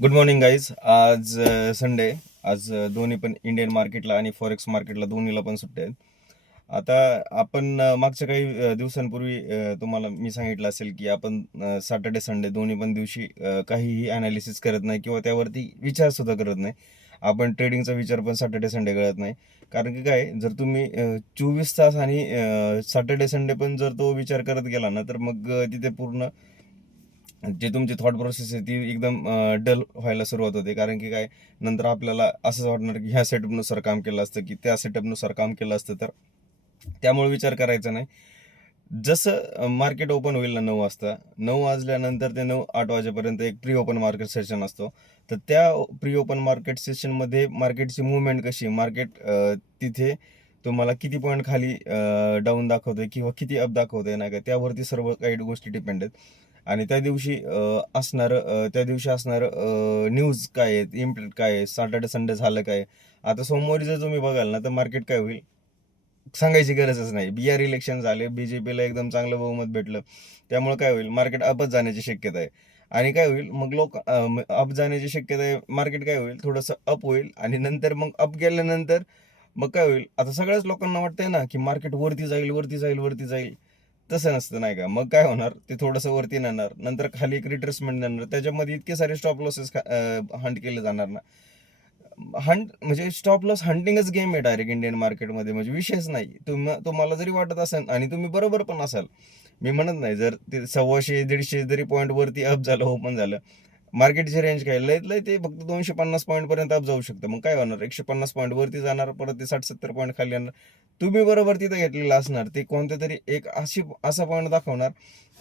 Good morning guys. आज Sunday. आज दोन्ही पण इंडियन मार्केटला आणि फॉरेक्स मार्केटला दोन्हीला पण सुट्टे आहेत. आता आपण मागच्या काही दिवसांपूर्वी तुम्हाला मी सांगितलं असेल की आपण सॅटर्डे संडे दोन्ही पण दिवशी काहीही ॲनालिसिस करत नाही किंवा त्यावरती विचारसुद्धा करत नाही. आपण ट्रेडिंगचा विचार पण सॅटर्डे संडे करत नाही. कारण की काय, जर तुम्ही 24 तास आणि सॅटर्डे संडे पण जर तो विचार करत गेला ना, तर मग तिथे पूर्ण जे तुमची थॉट प्रोसेस आहे ती एकदम डल व्हायला सुरुवात होते. कारण की काय, नंतर आपल्याला असंच वाटणार की ह्या सेटअपनुसार काम केलं असतं की त्या सेटअपनुसार काम केलं असतं. तर त्यामुळे विचार करायचा नाही. जसं मार्केट ओपन होईल ना 9 वाजता, 9 वाजल्यानंतर ते 9-8 वाजेपर्यंत एक प्री ओपन मार्केट सेशन असतो. तर त्या प्री ओपन मार्केट सेशनमध्ये मार्केटची मुवमेंट कशी आहे, मार्केट तिथे तुम्हाला किती पॉईंट खाली डाऊन दाखवतंय किंवा किती अप दाखवतंय नाही का, त्यावरती सर्व काही गोष्टी डिपेंड आहेत. आणि त्या दिवशी असणारं न्यूज काय आहेत, इम्पॅक्ट काय आहे, सॅटर्डे संडे झालं काय. आता सोमवारी जर तुम्ही बघाल ना, तर मार्केट काय होईल सांगायची गरजच नाही. बिहार इलेक्शन झाले, बीजेपीला एकदम चांगलं बहुमत भेटलं. त्यामुळे काय होईल, मार्केट अपच जाण्याची शक्यता आहे. आणि काय होईल मग अप जाण्याची शक्यता आहे. मार्केट काय होईल, थोडंसं अप होईल आणि नंतर मग अप गेल्यानंतर मग काय होईल, आता सगळ्याच लोकांना वाटतंय ना की मार्केट वरती जाईल, वरती जाईल, वरती जाईल. तसं नसतं नाही का. मग काय होणार, ते थोडंसं वरती नेणार, नंतर खाली एक रिट्रेसमेंट देणार. त्याच्यामध्ये इतके सारे स्टॉप लॉसेस हंट केले जाणार ना. म्हणजे स्टॉप लॉस हंटिंगच गेम आहे डायरेक्ट इंडियन मार्केटमध्ये. म्हणजे विषयच नाही. तुम्हाला जरी वाटत असेल आणि तुम्ही बरोबर पण असाल, मी म्हणत नाही, जर ते 100-150 जरी पॉईंट वरती अप झालं, ओपन झालं, मार्केटची रेंज काय लयत लय ते फक्त 250 पॉईंट पर्यंत अप जाऊ शकतं. मग काय होणार, 150 पॉईंट वरती जाणार, परत ते 60-70 पॉईंट खाली येणार. तुम्ही बरोबर तिथं घेतलेलं असणार. ते कोणत्या तरी एक असा पॉईंट दाखवणार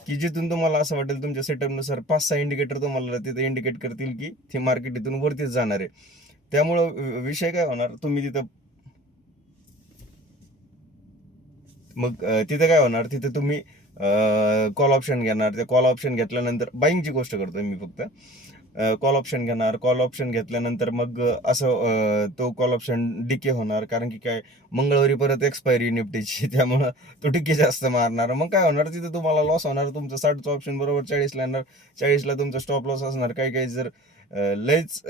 की जिथून तुम्हाला असं वाटेल, तुमच्या सेटअपनुसार 5-6 इंडिकेटर तुम्हाला तिथे इंडिकेट करतील की ते मार्केट इथून वरतीच जाणार आहे. त्यामुळं विषय काय होणार, तुम्ही तिथं मग तिथं काय होणार, तिथे तुम्ही कॉल ऑप्शन घेणार. ते कॉल ऑप्शन घेतल्यानंतर बाईंगची गोष्ट करतोय मी फक्त. कॉल ऑप्शन घेणार. कॉल ऑप्शन घेतल्यानंतर मग तो कॉल ऑप्शन डिके होणार. कारण की काय, मंगळवारी परत एक्सपायरी निफ्टीची. त्यामुळं तो डिके जास्त मारणार. मग काय होणार, तिथे तुम्हाला लॉस होणार. तुमचं 60चं ऑप्शन बरोबर 40ला येणार. 40ला तुमचा स्टॉप लॉस असणार. काही काही जर लयच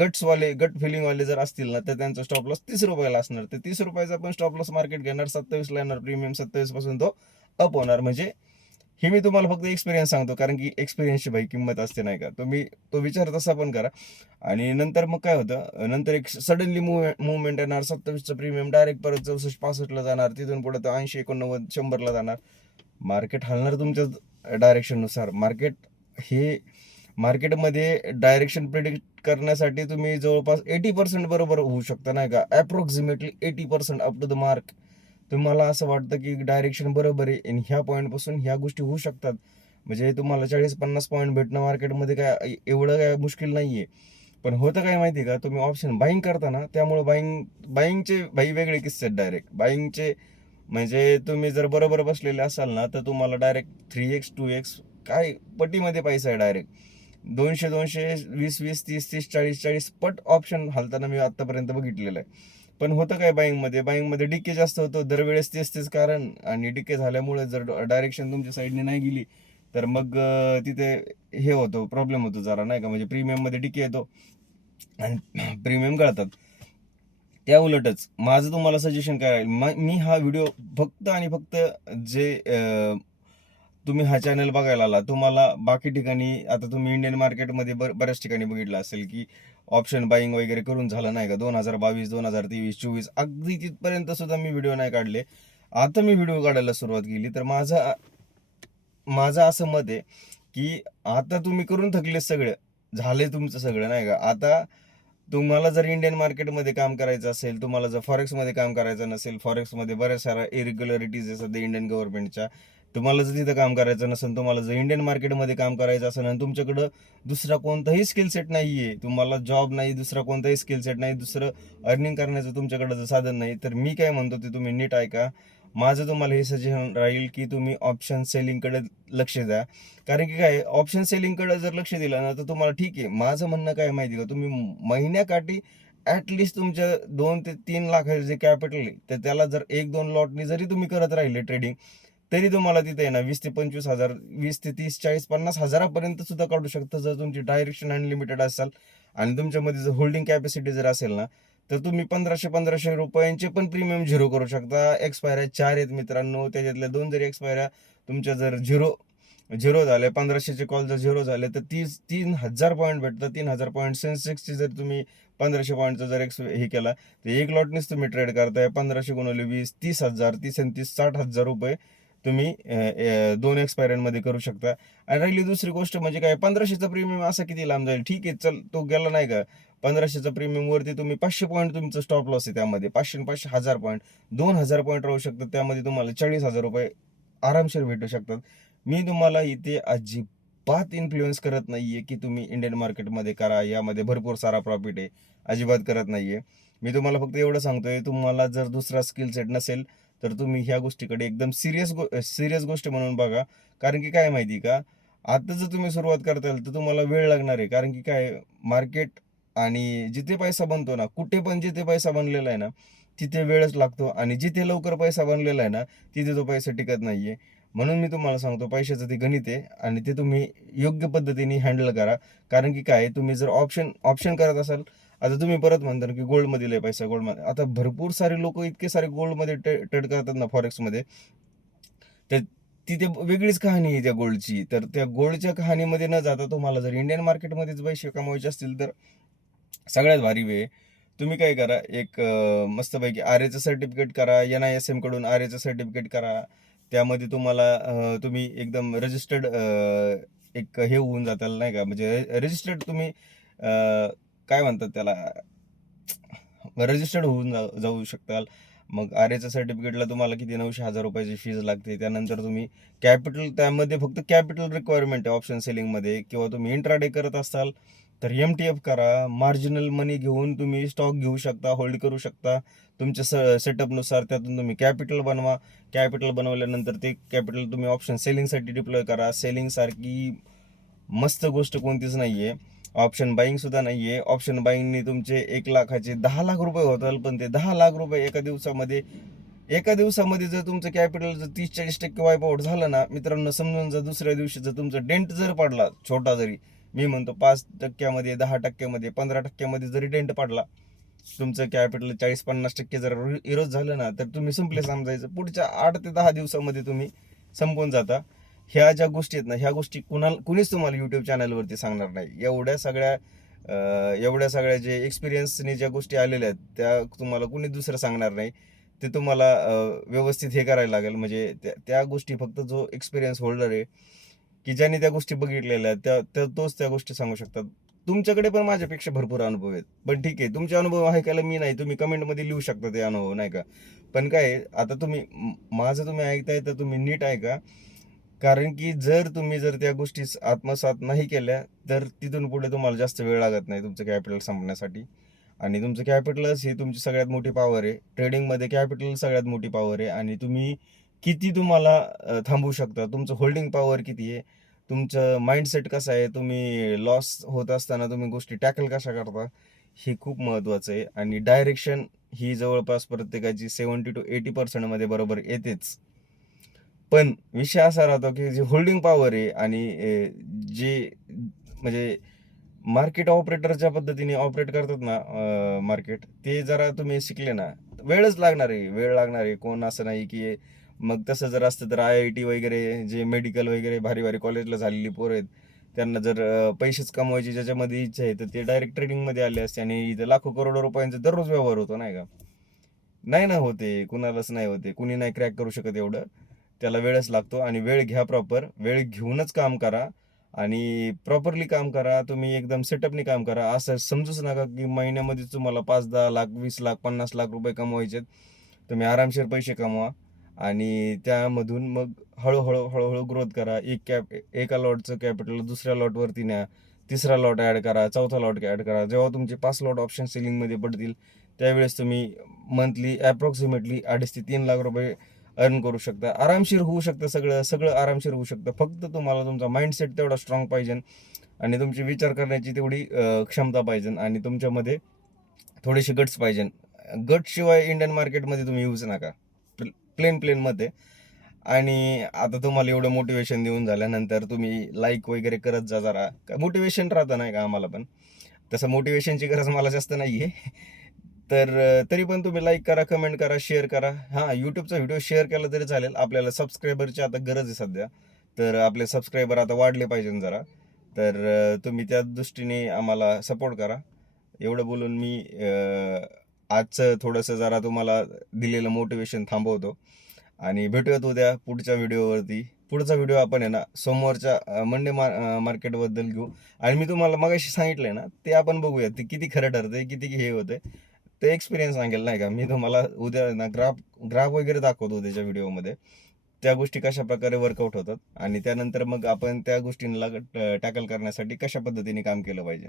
गट फिलिंगवाले जर असतील ना, तर त्यांचा स्टॉप लॉस 30 रुपयाला असणार. तर 30 रुपयाचा पण स्टॉप लॉस मार्केट घेणार, 27ला येणार प्रीमियम. 27 पासून तो अप होणार. म्हणजे हे मी तुम्हाला फक्त एक्सपिरियन्स सांगतो, कारण की एक्सपिरियन्सची भाई किंमत असते नाही का. तुम्ही तो विचार तसा पण करा. आणि नंतर मग काय होतं, नंतर एक सडनली मुवमेंट येणार. 27चं प्रीमियम डायरेक्ट परत 64-65ला जाणार. तिथून पुढे तर 80-89-100ला जाणार. मार्केट हलणार तुमच्या डायरेक्शननुसार. हे मार्केटमध्ये डायरेक्शन प्रिडिक्ट करण्यासाठी तुम्ही जवळपास 80% बरोबर होऊ शकता नाही का. Approximately 80% up to the mark तुम्हाला असं वाटतं की डायरेक्शन बरोबर आहे आणि ह्या पॉईंटपासून ह्या गोष्टी होऊ शकतात. म्हणजे तुम्हाला 40-50 पॉईंट भेटणं मार्केटमध्ये काय एवढं काय मुश्किल नाही आहे. पण होतं काय माहिती आहे का, तुम्ही ऑप्शन बाईंग करता ना, त्यामुळे बाईंगचे भाई वेगळे किस्से आहेत. डायरेक्ट बाईंगचे म्हणजे तुम्ही जर बरोबर बसलेले असाल ना, तर तुम्हाला डायरेक्ट 3x 2x काय पटीमध्ये पैसा आहे डायरेक्ट. 200-200, 20-20, 30-30, 40-40 पट ऑप्शन हालताना मी आतापर्यंत बघितलेलं आहे. पण होतं काय, बाईंगमध्ये डिके जास्त होतं दरवेळेस. तेच कारण, आणि डिके झाल्यामुळे जर डायरेक्शन तुमच्या साईडने नाही गेली, तर मग तिथे हे होतं, प्रॉब्लेम होतो जरा नाही का. म्हणजे प्रीमियममध्ये डिके येतो आणि प्रीमियम गळतात. त्या उलटच माझं तुम्हाला सजेशन काय राहील, मी हा व्हिडिओ फक्त आणि फक्त जे तुम्ही हा चॅनल बघायला आला, तुम्हाला बाकी ठिकाणी, आता तुम्ही इंडियन मार्केटमध्ये बऱ्याच ठिकाणी बघितलं असेल की ऑप्शन बाईंग वगैरे करून झालं नाही का. 2022, 2023, 24 अगदी तिथपर्यंत सुद्धा मी व्हिडिओ नाही काढले. आता मी व्हिडिओ काढायला सुरुवात केली. तर माझं असं मत आहे की आता तुम्ही करून थकले सगळं, झाले तुमचं सगळं नाही का. आता तुम्हाला जर इंडियन मार्केटमध्ये काम करायचं असेल, तुम्हाला जर फॉरेक्समध्ये काम करायचं नसेल, फॉरेक्समध्ये बऱ्याच साऱ्या इरेग्युलरिटीज आहे सध्या इंडियन गव्हर्नमेंटच्या, तुम्हाला जर तिथं काम करायचं नसेल, तुम्हाला जर इंडियन मार्केटमध्ये काम करायचं असेल आणि तुमच्याकडं दुसरा कोणताही स्किल सेट नाही आहे, तुम्हाला जॉब नाही, दुसरा कोणताही स्किल सेट नाही, दुसरं अर्निंग करण्याचं तुमच्याकडं जर साधन नाही, तर मी काय म्हणतो ते तुम्ही नीट ऐका. माझं तुम्हाला हे सजेशन राहील की तुम्ही ऑप्शन सेलिंगकडे लक्ष द्या. कारण की काय, ऑप्शन सेलिंगकडे जर लक्ष दिलं ना, तर तुम्हाला ठीक आहे. माझं म्हणणं काय माहिती का, तुम्ही महिन्याकाठी ॲटलिस्ट तुमच्या 2 ते 3 लाख जे कॅपिटल आहे, तर त्याला जर 1-2 लॉटनी जरी तुम्ही करत राहिले ट्रेडिंग, तरी तुम्हाला तिथे आहे ना 20 ते 25 हजार, 20 ते 30, 40, 50 हजारापर्यंत सुद्धा काढू शकता जर तुमची डायरेक्शन अनलिमिटेड असेल आणि तुमच्यामध्ये जर होल्डिंग कॅपॅसिटी जर असेल ना, तर तुम्ही 1500 रुपयांचे पण प्रीमियम झिरो करू शकता. एक्सपायऱ्या 4 आहेत मित्रांनो, त्याच्यातल्या 2 जरी एक्सपायऱ्या तुमच्या जर झिरो झिरो झाले, 1500चे कॉल जर झिरो झाले तर 3000 पॉईंट भेटतात. 3000 पॉईंट सेन्सेक्सची जर तुम्ही 1500 पॉईंटचा जर हे केला तर एक लॉटनेच तुम्ही ट्रेड करताय. 1500 गुणिले 20, 30,000, 30 आणि 30, 60,000 रुपये तुम्ही 2 एक्सपायऱ्यांमध्ये करू शकता. आणि राहिली दुसरी गोष्ट म्हणजे काय, 1500चा प्रीमियम असा किती लांब जाईल, ठीक आहे चल तो गेला नाही का. 1500चा प्रीमियम वरती तुम्ही 500 पॉईंट तुमचं स्टॉप लॉस आहे त्यामध्ये, 500 आणि 500 1000 पॉईंट, 2000 पॉईंट राहू शकतात. त्यामध्ये तुम्हाला 40,000 रुपये आरामशीर भेटू शकतात. मी तुम्हाला इथे अजिबात इन्फ्लुएन्स करत नाहीये की तुम्ही इंडियन मार्केटमध्ये करा, यामध्ये भरपूर सारा प्रॉफिट आहे, अजिबात करत नाहीये. मी तुम्हाला फक्त एवढं सांगतोय, तुम्हाला जर दुसरा स्किल सेट नसेल तर तुम्ही ह्या गोष्टीकडे एकदम सिरियस गोष्ट म्हणून बघा. कारण की काय माहिती का, आता जर तुम्ही सुरुवात करताल तर तुम्हाला वेळ लागणार आहे. कारण की काय, मार्केट आणि जिथे पैसा बनतो ना, कुठे पण जिथे पैसा बनलेला आहे ना तिथे वेळच लागतो, आणि जिथे लवकर पैसा बनलेला आहे ना तिथे तो पैसा टिकत नाहीये. म्हणून मी तुम्हाला सांगतो, पैशाचं ते गणित आहे आणि ते तुम्ही योग्य पद्धतीने हँडल करा. कारण की काय, तुम्ही जर ऑप्शन करत असाल, आता तुम्ही परत म्हणता की गोल्डमध्ये लय पैसा, गोल्डमध्ये आता भरपूर सारे लोक इतके सारे गोल्डमध्ये ट्रेड करतात ना फॉरेक्समध्ये, तर तिथे वेगळीच कहाणी आहे त्या गोल्डची. तर त्या गोल्डच्या कहाणीमध्ये न जाता तुम्हाला जर इंडियन मार्केटमध्येच पैसे कमवायचे असतील तर सगळ्यात भारी वे, तुम्ही काय करा, एक मस्तपैकी आरएचं सर्टिफिकेट करा, NISM कडून आरएचं सर्टिफिकेट करा. त्यामध्ये तुम्हाला तुम्ही एकदम रजिस्टर्ड एक हे होऊन जाताल नाही का, म्हणजे रजिस्टर्ड तुम्ही काय म्हणतात त्याला, रजिस्टर्ड होऊन जाऊ शकताल. मग आरएच्या सर्टिफिकेटला तुम्हाला किती 900,000 रुपयाची फीज लागते. त्यानंतर तुम्ही कॅपिटल, त्यामध्ये फक्त कॅपिटल रिक्वायरमेंट आहे ऑप्शन सेलिंगमध्ये. किंवा तुम्ही इंट्राडे करत असाल तर MTF करा. मार्जिनल मनी घेऊन तुम्ही स्टॉक घेऊ शकता, होल्ड करू शकता तुमच्या सेटअपनुसार. त्यातून तुम्ही कॅपिटल बनवा. कॅपिटल बनवल्यानंतर ते कॅपिटल तुम्ही ऑप्शन सेलिंगसाठी डिप्लॉय करा. सेलिंगसारखी मस्त गोष्ट कोणतीच नाही आहे. ऑप्शन बाईंग सुद्धा नाही आहे. ऑप्शन बाईंगने तुमचे 1 लाखाचे 10 लाख रुपये होतात, पण ते 10 लाख रुपये एका दिवसामध्ये जर तुमचं कॅपिटल जर 30-40% वाईप आउट झालं ना मित्रांनो, समजून जर दुसऱ्या दिवशी जर तुमचा डेंट जर पडला, छोटा जरी, मी म्हणतो 5%, 10%, 15% जरी डेंट पडला, तुमचं कॅपिटल 40-50% जर इरोज झालं ना, तर तुम्ही संपले समजायचं. पुढच्या 8 ते 10 दिवसामध्ये तुम्ही संपून जाता. ह्या ज्या गोष्टी आहेत ना, ह्या गोष्टी कुणीच तुम्हाला युट्यूब चॅनलवरती सांगणार नाही. एवढ्या सगळ्या जे एक्सपिरियन्सने ज्या गोष्टी आलेल्या आहेत त्या तुम्हाला कुणी दुसरं सांगणार नाही. ते तुम्हाला व्यवस्थित हे करायला लागेल. म्हणजे त्या गोष्टी फक्त जो एक्सपिरियन्स होल्डर आहे, की ज्यांनी त्या गोष्टी बघितलेल्या आहेत, तोच त्या गोष्टी सांगू शकतात. तुमच्याकडे पण माझ्यापेक्षा भरपूर अनुभव आहेत, पण ठीक आहे, तुमचे अनुभव ऐकायला मी नाही, तुम्ही कमेंटमध्ये लिहू शकता ते अनुभव नाही का. पण काय आहे, आता माझं तुम्ही ऐकताय तर तुम्ही नीट ऐका. कारण की जर त्या गोष्टी आत्मसात नाही केल्या तर तिथून पुढे तुम्हाला जास्त वेळ लागत नाही तुमचं कॅपिटल संपण्यासाठी. आणि तुमचं कॅपिटलच ही तुमची सगळ्यात मोठी पॉवर आहे. ट्रेडिंगमध्ये कॅपिटल सगळ्यात मोठी पॉवर आहे. आणि तुम्हाला थांबवू शकता, तुमचं होल्डिंग पॉवर किती आहे, तुमचं माइंडसेट कसं आहे, तुम्ही लॉस होत असताना तुम्ही गोष्टी टॅकल कशा करता, हे खूप महत्त्वाचं आहे. आणि डायरेक्शन ही जवळपास प्रत्येकाची 70-80% मध्ये बरोबर येतेच. पण विषय असा राहतो की जी होल्डिंग पॉवर आहे आणि जे म्हणजे मार्केट ऑपरेटरच्या पद्धतीने ऑपरेट करतात ना मार्केट, ते जरा तुम्ही शिकले ना, वेळ लागणार आहे. कोण असं नाही की, मग तसं जर असतं तर IIT वगैरे, जे मेडिकल वगैरे भारी भारी कॉलेजला झालेली पोरं आहेत, त्यांना जर पैसेच कमवायची ज्याच्यामध्ये इच्छा आहे तर ते डायरेक्ट ट्रेडिंगमध्ये आले असते आणि इथं लाखो करोडो रुपयांचा दररोज व्यवहार होतो नाही का. नाही ना होते, कुणालाच नाही होते, कुणी नाही क्रॅक करू शकत एवढं. त्याला वेळच लागतो. आणि वेळ घ्या, प्रॉपर वेळ घेऊनच काम करा आणि प्रॉपरली काम करा. तुम्ही एकदम सेटअपनी काम करा. असं समजूच नका की महिन्यामध्ये तुम्हाला 5-10 लाख, 20 लाख, 50 लाख रुपये कमवायचे. तुम्ही आरामशीर पैसे कमवा आणि त्यामधून मग हळूहळू ग्रोथ करा. एका लॉटचं कॅपिटल दुसऱ्या लॉटवरती न्या, तिसरा लॉट ॲड करा, चौथा लॉट ॲड करा. जेव्हा तुमचे 5 लॉट ऑप्शन सेलिंगमध्ये पडतील त्यावेळेस तुम्ही मंथली अप्रॉक्सिमेटली 2.5 ते 3 लाख रुपये अर्न करू शकता. आरामशीर होऊ शकतं, सगळं आरामशीर होऊ शकतं. फक्त तुम्हाला तुमचा माइंडसेट तेवढा स्ट्रॉंग पाहिजे आणि तुमची विचार करण्याची तेवढी क्षमता पाहिजे आणि तुमच्यामध्ये थोडेसे गट्स पाहिजे. गट शिवाय इंडियन मार्केटमध्ये तुम्ही येऊच नका, प्लेनमध्ये. आणि आता तुम्हाला एवढं मोटिवेशन देऊन झाल्यानंतर तुम्ही लाईक वगैरे करत जा जरा. मोटिवेशन राहतं नाही का आम्हाला पण. तसं मोटिवेशनची गरज मला जास्त नाही आहे. तर तरी पण तुम्ही लाईक करा, कमेंट करा, शेअर करा. हां, YouTubeचा व्हिडिओ शेअर केला तरी चालेल. आपल्याला सबस्क्रायबरची आता गरज आहे सध्या. तर आपले सबस्क्रायबर आता वाढले पाहिजे जरा. तर तुम्ही त्या दृष्टीने आम्हाला सपोर्ट करा. एवढं बोलून मी आजचं थोडंसं जरा तुम्हाला दिलेलं मोटिवेशन थांबवतो आणि भेटूयात उद्या पुढच्या व्हिडिओवरती. पुढचा व्हिडिओ आपण आहे ना सोमवारच्या मंडे मार्केटबद्दल घेऊ आणि मी तुम्हाला मगाशी सांगितलंय ना ते आपण बघूया ते किती खरं ठरतंय, किती हे होतंय. ते एक्सपिरियन्स सांगेल नाही का. मी तुम्हाला उद्या ना ग्राफ ग्राफ वगैरे दाखवतो उद्याच्या व्हिडिओमध्ये. त्या गोष्टी कशा प्रकारे वर्कआउट होतात आणि त्यानंतर मग आपण त्या गोष्टींना टॅकल करण्यासाठी कशा पद्धतीने काम केलं पाहिजे.